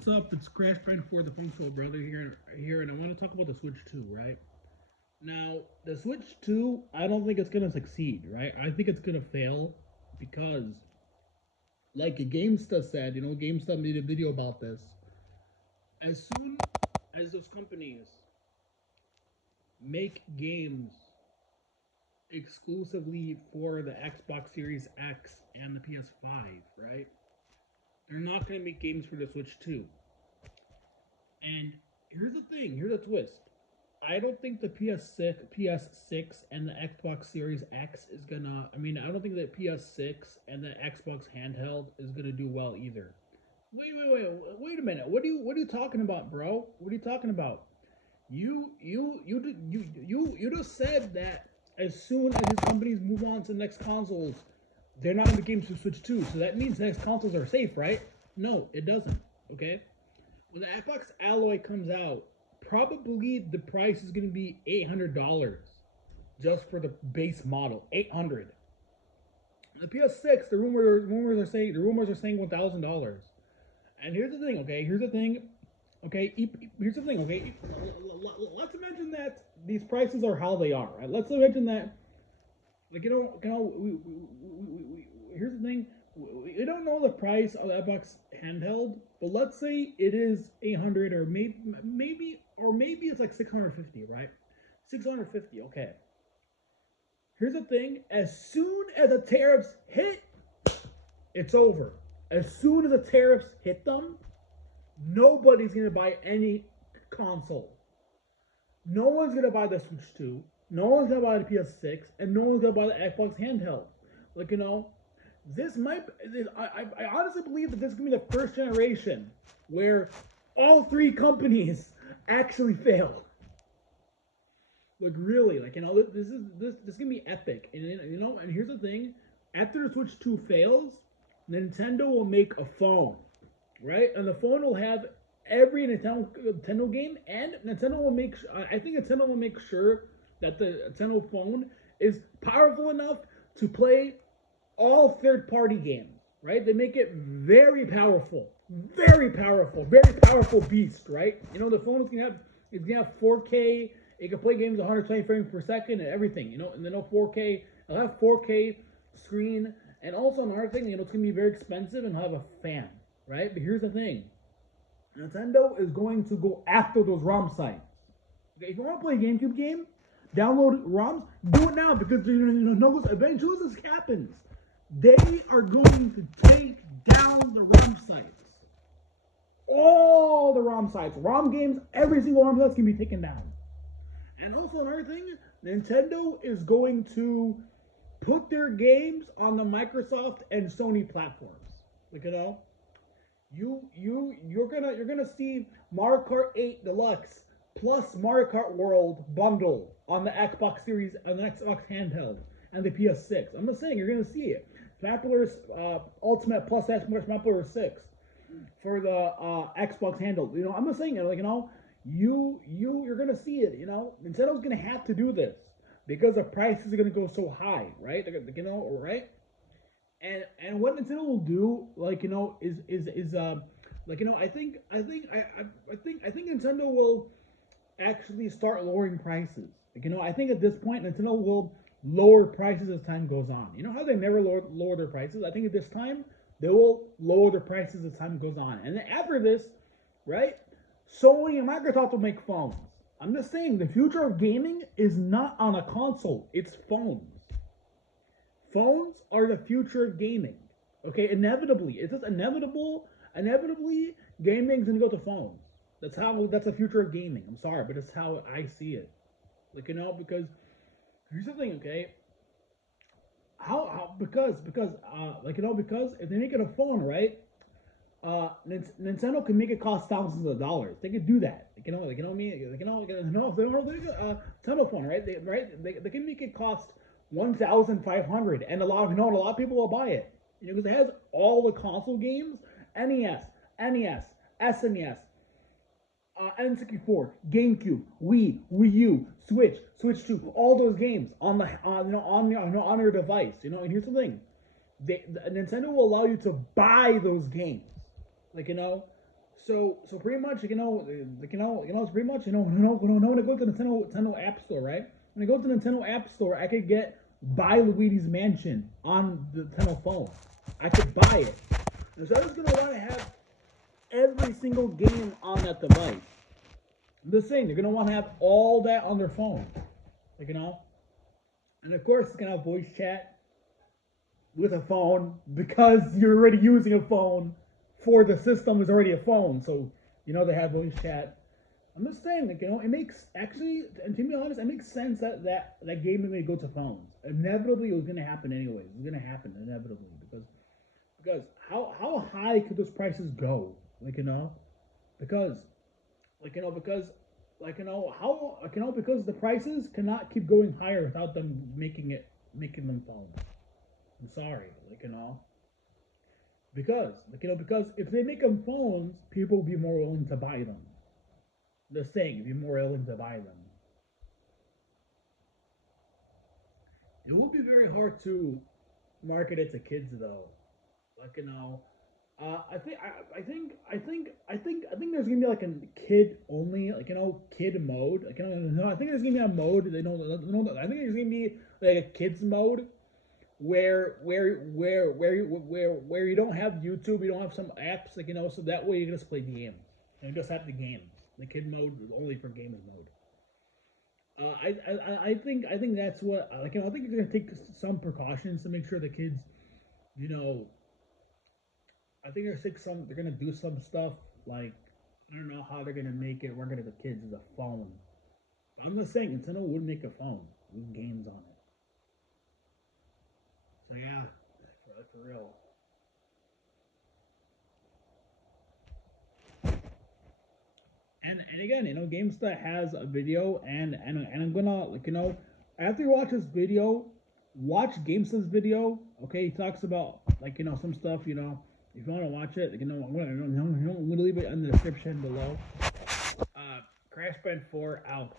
What's up? It's Crash Prime for the Functional Brother here, and I want to talk about the Switch 2, right? Now, the Switch 2, I don't think it's gonna succeed, right? I think it's gonna fail because, like GameStop said, GameStop made a video about this. As soon as those companies make games exclusively for the Xbox Series X and the PS5, right? They're not gonna make games for the Switch 2. And here's the thing, here's a twist. I don't think the PS6 and the Xbox Series X is gonna. I mean, I don't think that PS6 and the Xbox handheld is gonna do well either. Wait a minute. What are you talking about, bro? What are you talking about? You just said that as soon as these companies move on to the next consoles, they're not gonna be games to Switch 2. So that means the next consoles are safe, right? No, it doesn't. Okay. When the Xbox Alloy comes out, probably the price is going to be $800 just for the base model. 800. The PS6, the rumors are saying $1,000. And here's the thing, okay? Here's the thing, okay? Let's imagine that these prices are how they are. Right? Let's imagine that, like here's the thing. We don't know the price of the Xbox handheld, but let's say it is 800 or maybe it's like 650, right? 650. Okay. Here's the thing: as soon as the tariffs hit, it's over. As soon as the tariffs hit them, nobody's gonna buy any console. No one's gonna buy the Switch 2. No one's gonna buy the PS6, and no one's gonna buy the Xbox handheld. Like this might. I honestly believe that this is gonna be the first generation where all three companies actually fail. Like really, this is gonna be epic. And here's the thing: after the Switch 2 fails, Nintendo will make a phone, right? And the phone will have every Nintendo game, and Nintendo will make. I think Nintendo will make sure that the Nintendo phone is powerful enough to play all third-party games, right? They make it very powerful beast, right? The phone is gonna have 4K. It can play games 120 frames per second and everything, and then 4K. It'll have 4K screen, and also another thing, it's gonna be very expensive and have a fan, right? But here's the thing: Nintendo is going to go after those ROM sites. Okay, if you want to play a GameCube game, download ROMs, do it now because eventually this happens. They are going to take down the ROM sites. All the ROM sites. ROM games, every single ROM site can be taken down. And also another thing, Nintendo is going to put their games on the Microsoft and Sony platforms. You're gonna see Mario Kart 8 Deluxe plus Mario Kart World bundle on the Xbox Series, on the Xbox handheld, and the PS6. I'm just saying, you're gonna see it. Smash Brothers Ultimate plus Smash Brothers 6 for the Xbox handle. I'm just saying, you're gonna see it. Nintendo's gonna have to do this because the prices are gonna go so high, right? Right? And what Nintendo will do, I think Nintendo will actually start lowering prices. I think at this point Nintendo will lower prices as time goes on. You know how they never lower their prices? I think at this time they will lower their prices as time goes on. And then after this, right, Sony and Microsoft will make phones. I'm just saying the future of gaming is not on a console, it's phones. Phones are the future of gaming. Okay, inevitably. It's just inevitable. Inevitably, gaming's gonna go to phones. That's the future of gaming. I'm sorry, but it's how I see it. Because here's the thing, okay? Because if they make it a phone, right? Nintendo can make it cost thousands of dollars. They could do that. If they don't make a telephone, right? They can make it cost 1,500, and a lot of people will buy it. Because it has all the console games: NES, SNES, N64, GameCube, Wii U, Switch 2, all those games on your device. And here's the thing: Nintendo will allow you to buy those games. So pretty much, it's pretty much, when I go to the Nintendo App Store, right? When I go to the Nintendo App Store, I could get Buy Luigi's Mansion on the Nintendo phone. I could buy it. So I was gonna want to have every single game on that device. I'm just saying, they're gonna want to have all that on their phone, like, and of course, it's gonna have voice chat with a phone because you're already using a phone for the system is already a phone. So they have voice chat. I'm just saying, like, it makes actually, and to be honest, it makes sense that gaming may go to phones. Inevitably, it was gonna happen anyways. It's gonna happen inevitably because how high could those prices go? Like, because because how because the prices cannot keep going higher without them making them phones. I'm sorry, because if they make them phones, people will be more willing to buy them. The saying, be more willing to buy them. It will be very hard to market it to kids though. Like, I think there's gonna be like a kid only, kid mode. Like, I think there's gonna be a mode. I think there's gonna be like a kids mode where you don't have YouTube, you don't have some apps, so that way you can just play games. You just have the games. The kid mode is only for gamers mode. I think that's what, I think you're gonna take some precautions to make sure the kids, you know, I think they're gonna do some stuff like, I don't know how they're gonna make it work at the kids as a phone. I'm just saying Nintendo would make a phone with games on it. So yeah, for real. And again, GameStar has a video, and I'm gonna, after you watch this video, watch GameStar's video. Okay, he talks about, some stuff. If you want to watch it, I'm gonna leave it in the description below. Crash Band 4 out.